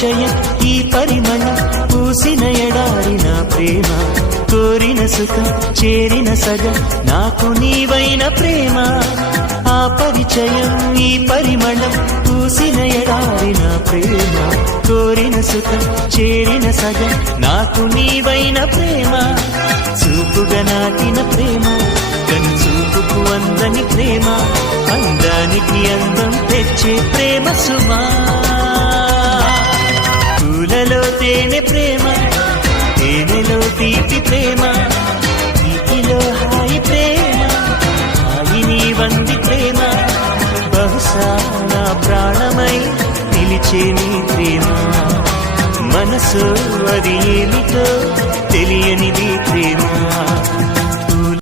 పరిచయం ఈ పరిమళం పూసిన ఎడారి నా ప్రేమ కోరిన సుఖం చేరిన సగం నాకు నీవైన ప్రేమ ఆ పరిచయం ఈ పరిమళం పూసిన ఎడారి నా ప్రేమ కోరిన సుఖం చేరిన సగం నాకు నీవైన ప్రేమ చూపుగా నాటిన ప్రేమ కను చూపుకు అందని ప్రేమ అందానికి అందం తెచ్చే ప్రేమ సుమా పూలలో తేనె ప్రేమ తేనెలో తీపి ప్రేమ తీపిలో హాయి ప్రేమ హాయిని వంది ప్రేమ బహుశా నా ప్రాణమై నిలిచే నీ ప్రేమ మనసు అది ఏమిటో తెలియనిది ప్రేమ